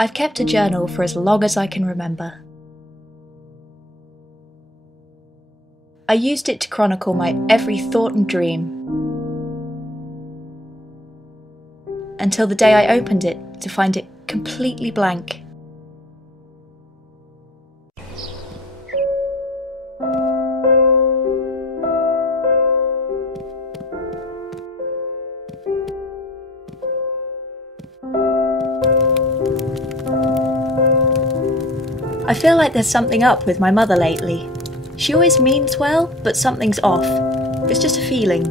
I've kept a journal for as long as I can remember. I used it to chronicle my every thought and dream, until the day I opened it to find it completely blank. I feel like there's something up with my mother lately. She always means well, but something's off. It's just a feeling.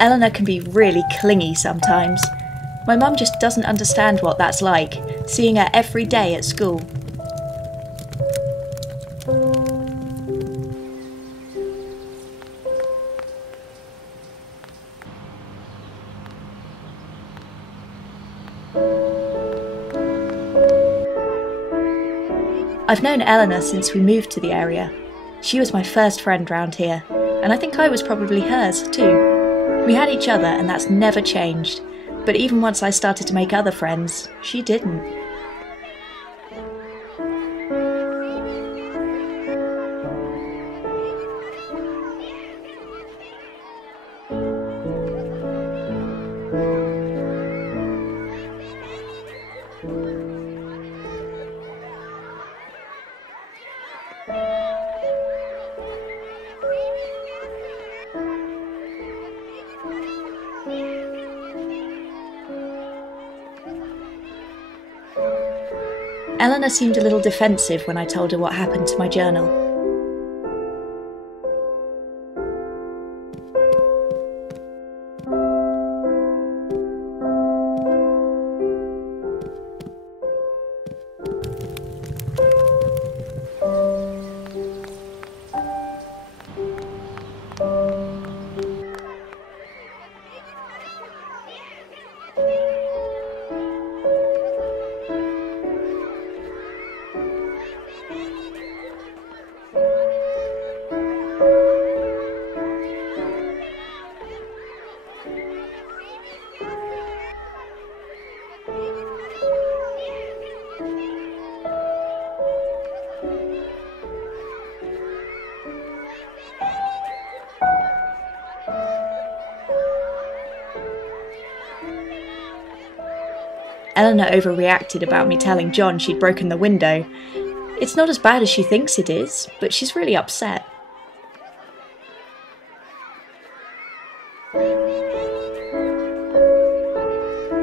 Eleanor can be really clingy sometimes. My mum just doesn't understand what that's like, seeing her every day at school. I've known Eleanor since we moved to the area. She was my first friend round here, and I think I was probably hers too. We had each other and that's never changed, but even once I started to make other friends, she didn't. Eleanor seemed a little defensive when I told her what happened to my journal. Eleanor overreacted about me telling John she'd broken the window. It's not as bad as she thinks it is, but she's really upset.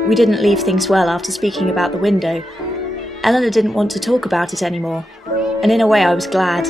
We didn't leave things well after speaking about the window. Eleanor didn't want to talk about it anymore, and in a way I was glad.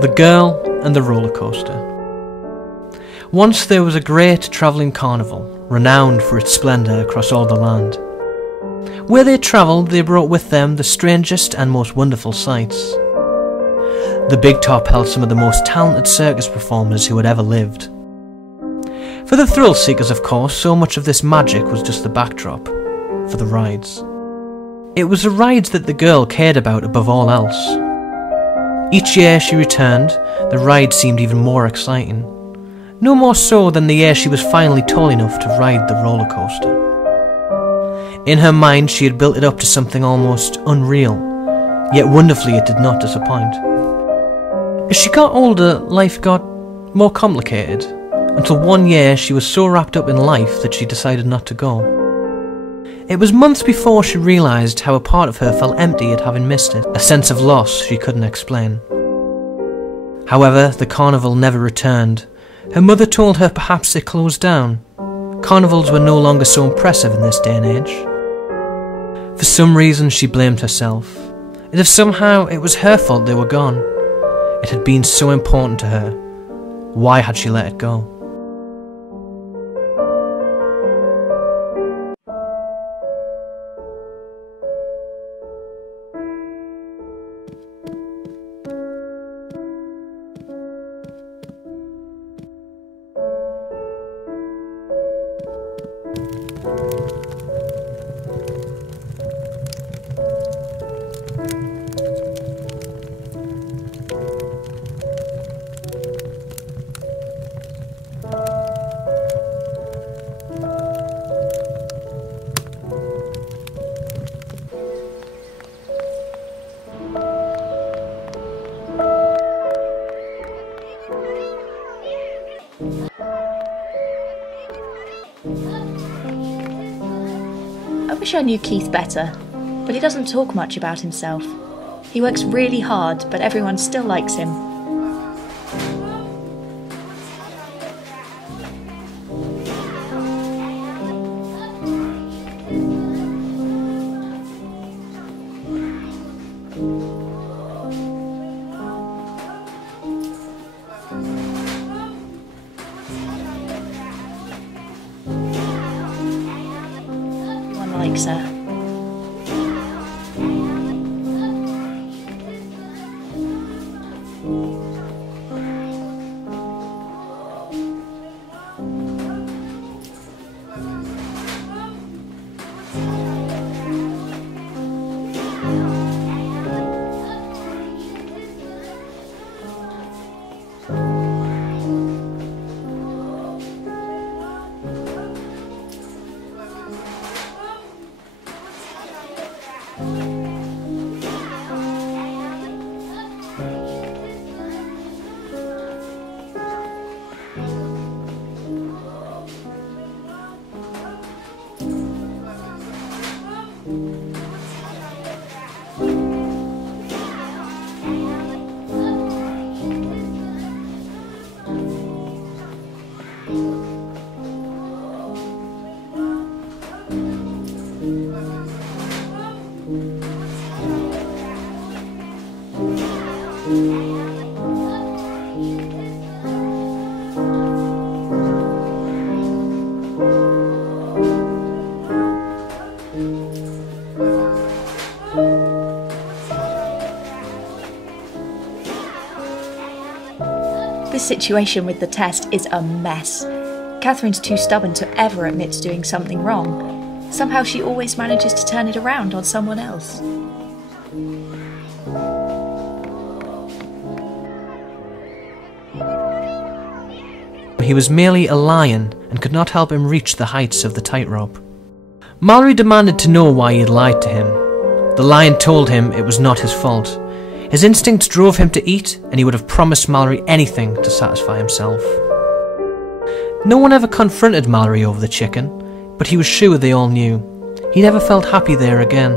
The Girl and the Roller Coaster. Once there was a great travelling carnival, renowned for its splendour across all the land. Where they travelled, they brought with them the strangest and most wonderful sights. The Big Top held some of the most talented circus performers who had ever lived. For the thrill seekers, of course, so much of this magic was just the backdrop for the rides. It was the rides that the girl cared about above all else. Each year she returned, the ride seemed even more exciting. No more so than the year she was finally tall enough to ride the roller coaster. In her mind she had built it up to something almost unreal, yet wonderfully it did not disappoint. As she got older, life got more complicated. until one year she was so wrapped up in life that she decided not to go. It was months before she realised how a part of her felt empty at having missed it, a sense of loss she couldn't explain. However, the carnival never returned. Her mother told her perhaps it closed down. Carnivals were no longer so impressive in this day and age. For some reason she blamed herself, as if somehow it was her fault they were gone. It had been so important to her. Why had she let it go? I wish I knew Keith better, but he doesn't talk much about himself. He works really hard, but everyone still likes him. Likes her. This situation with the test is a mess. Catherine's too stubborn to ever admit to doing something wrong. Somehow she always manages to turn it around on someone else. He was merely a lion and could not help him reach the heights of the tightrope. Mallory demanded to know why he had lied to him. The lion told him it was not his fault. His instincts drove him to eat, and he would have promised Mallory anything to satisfy himself. No one ever confronted Mallory over the chicken, but he was sure they all knew. He never felt happy there again.